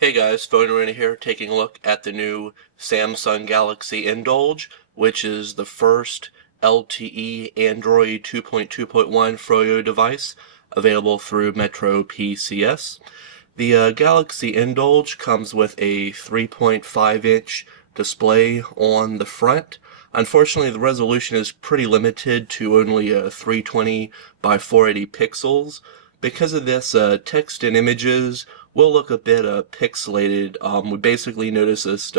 Hey guys, PhoneArena here, taking a look at the new Samsung Galaxy Indulge, which is the first LTE Android 2.2.1 Froyo device available through Metro PCS. The Galaxy Indulge comes with a 3.5-inch display on the front. Unfortunately, the resolution is pretty limited to only 320 by 480 pixels. Because of this, text and images will look a bit pixelated. We basically notice this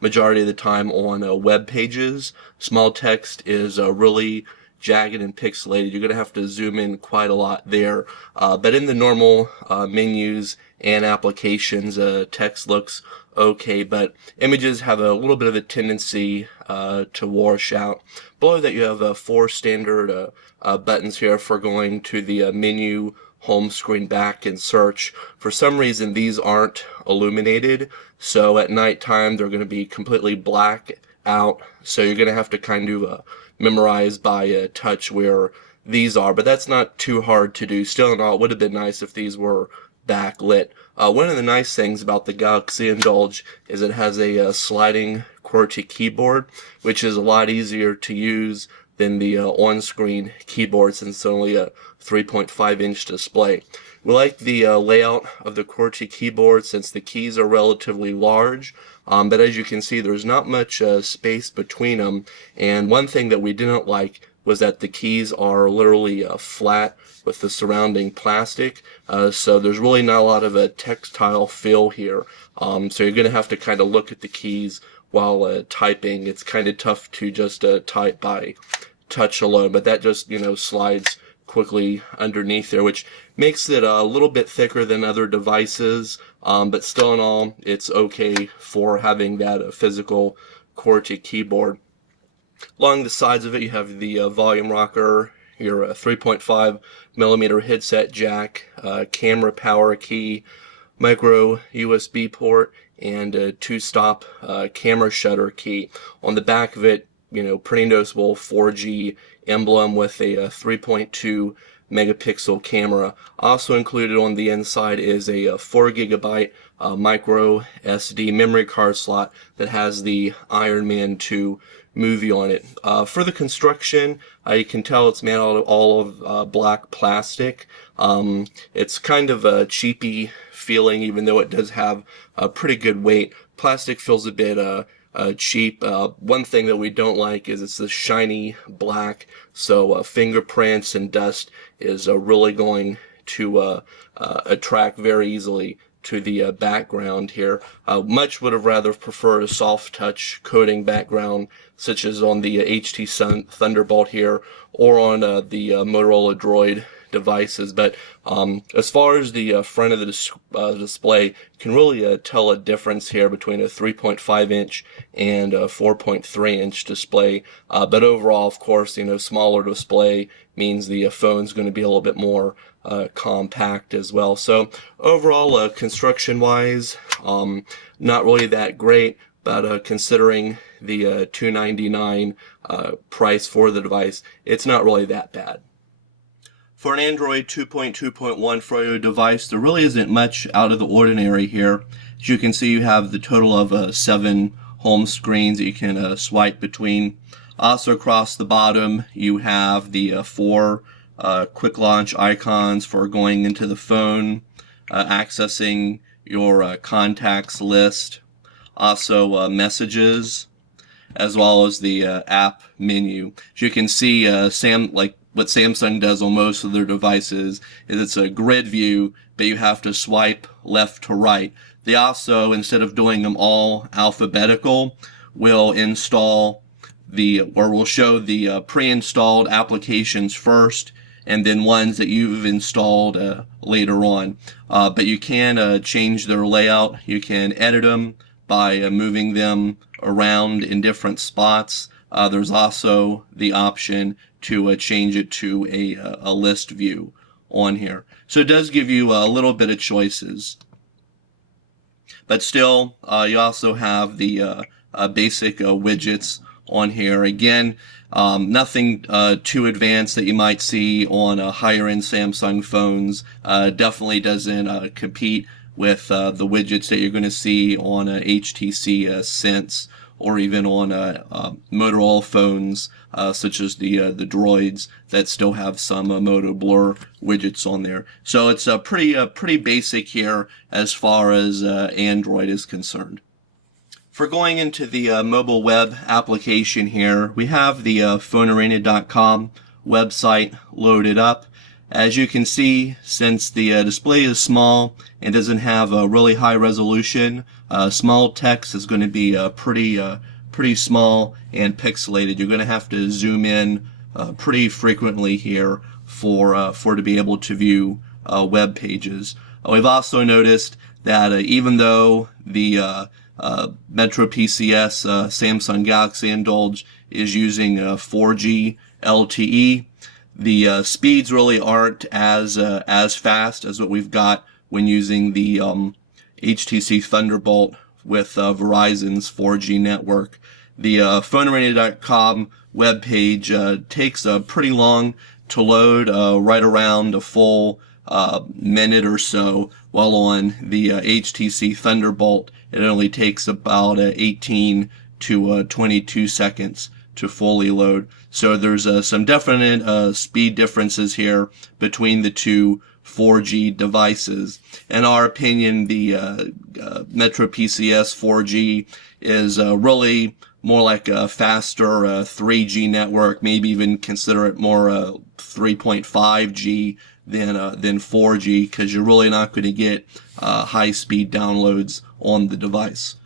majority of the time on web pages. Small text is really jagged and pixelated. You're going to have to zoom in quite a lot there. But in the normal menus and applications, text looks okay, but images have a little bit of a tendency to wash out. Below that you have four standard buttons here for going to the menu, home screen, back, and search. For some reason these aren't illuminated, so at nighttime they're going to be completely black out, so you're going to have to kind of memorize by touch where these are, but that's not too hard to do. Still in all, it would have been nice if these were backlit. One of the nice things about the Galaxy Indulge is it has a sliding QWERTY keyboard, which is a lot easier to use than the on-screen keyboard since it's only a 3.5-inch display. We like the layout of the QWERTY keyboard since the keys are relatively large, but as you can see there's not much space between them, and one thing that we didn't like was that the keys are literally flat with the surrounding plastic, so there's really not a lot of a textile feel here, so you're going to have to kind of look at the keys while typing. It's kind of tough to just type by touch alone, but that just slides quickly underneath there, which makes it a little bit thicker than other devices, but still in all it's okay for having that physical QWERTY keyboard. Along the sides of it you have the volume rocker, your 3.5mm headset jack, camera power key, micro USB port, and a two-stop camera shutter key. On the back of it, pretty noticeable 4G emblem with a 3.2 megapixel camera. Also included on the inside is a 4 gigabyte micro SD memory card slot that has the Iron Man 2 movie on it. For the construction, you can tell it's made out of all of black plastic. It's kind of a cheapy feeling, even though it does have a pretty good weight. Plastic feels a bit cheap. One thing that we don't like is it's this shiny black, so fingerprints and dust is really going to attract very easily to the background here. Much would have rather preferred a soft touch coating background such as on the HT Thunderbolt here or on the Motorola Droid devices, but as far as the front of the display, you can really tell a difference here between a 3.5-inch and a 4.3-inch display, but overall, of course, smaller display means the phone's going to be a little bit more compact as well. So overall, construction wise, not really that great, but considering the $299 price for the device, it's not really that bad. For an Android 2.2.1 Froyo device, there really isn't much out of the ordinary here. As you can see, you have the total of 7 home screens that you can swipe between. Also across the bottom, you have the 4 quick launch icons for going into the phone, accessing your contacts list, also messages, as well as the app menu. As you can see, what Samsung does on most of their devices is it's a grid view, but you have to swipe left to right. They also, instead of doing them all alphabetical, will install will show the pre-installed applications first, and then ones that you've installed later on. But you can change their layout. You can edit them by moving them around in different spots. There's also the option to change it to a list view on here. So it does give you a little bit of choices. But still, you also have the basic widgets on here. Again, nothing too advanced that you might see on higher-end Samsung phones. Definitely doesn't compete with the widgets that you're going to see on HTC Sense, or even on Motorola phones, such as the Droids that still have some Moto Blur widgets on there. So it's pretty basic here as far as Android is concerned. For going into the mobile web application here, we have the PhoneArena.com website loaded up. As you can see, since the display is small and doesn't have a really high resolution, small text is going to be pretty small and pixelated. You're going to have to zoom in pretty frequently here for to be able to view web pages. We've also noticed that even though the Metro PCS Samsung Galaxy Indulge is using 4G LTE, the speeds really aren't as fast as what we've got when using the HTC Thunderbolt with Verizon's 4G network. The PhoneArena.com webpage takes pretty long to load, right around a full minute or so, while on the HTC Thunderbolt it only takes about 18 to 22 seconds to fully load. So there's some definite speed differences here between the two 4G devices. In our opinion, the Metro PCS 4G is really more like a faster 3G network, maybe even consider it more 3.5G than 4G, because you're really not going to get high-speed downloads on the device.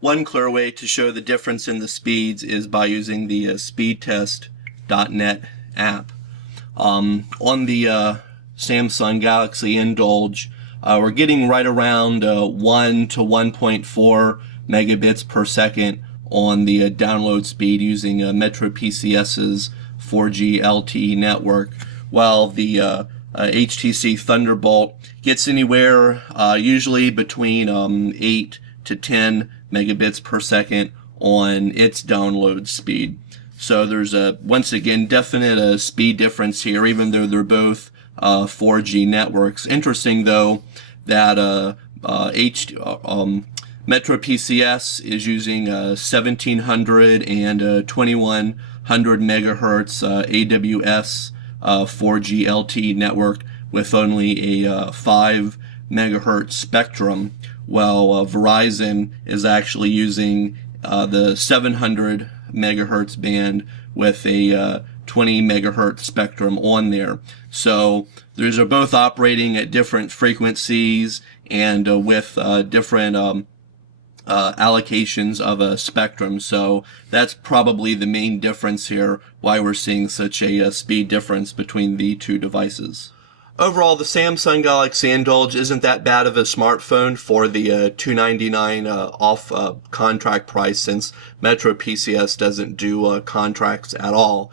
One clear way to show the difference in the speeds is by using the speedtest.net app. On the Samsung Galaxy Indulge, we're getting right around 1 to 1.4 megabits per second on the download speed using Metro PCS's 4G LTE network, while the HTC Thunderbolt gets anywhere usually between 8 to 10 megabits per second on its download speed. So there's once again definite speed difference here, even though they're both 4G networks. Interesting though that Metro PCS is using 1700 and 2100 megahertz AWS 4G LTE network with only a 5 megahertz spectrum, while Verizon is actually using the 700 megahertz band with a 20 megahertz spectrum on there. So these are both operating at different frequencies and with different allocations of a spectrum. So that's probably the main difference here, why we're seeing such a speed difference between the two devices. Overall, the Samsung Galaxy Indulge isn't that bad of a smartphone for the $299 off contract price, since Metro PCS doesn't do contracts at all.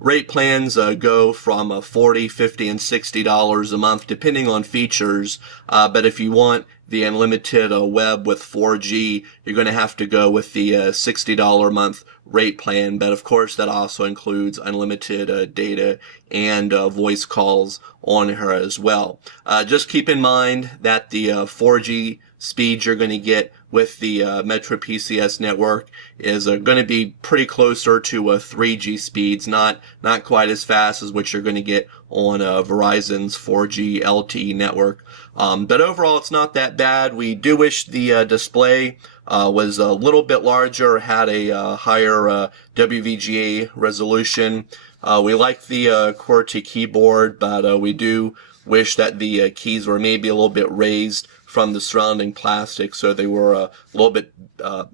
Rate plans go from $40, $50, and $60 a month depending on features, but if you want the unlimited web with 4G, you're going to have to go with the $60 a month rate plan, but of course that also includes unlimited data and voice calls on her as well. Just keep in mind that the 4G speeds you're going to get with the Metro PCS network is going to be pretty closer to 3G speeds, not quite as fast as what you're going to get on Verizon's 4G LTE network. But overall, it's not that bad. We do wish the display was a little bit larger, had a higher WVGA resolution. We like the QWERTY keyboard, but we do wish that the keys were maybe a little bit raised from the surrounding plastic, so they were a little bit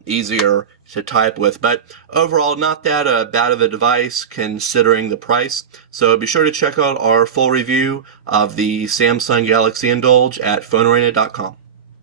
easier to type with. But overall, not that bad of a device considering the price. So be sure to check out our full review of the Samsung Galaxy Indulge at PhoneArena.com.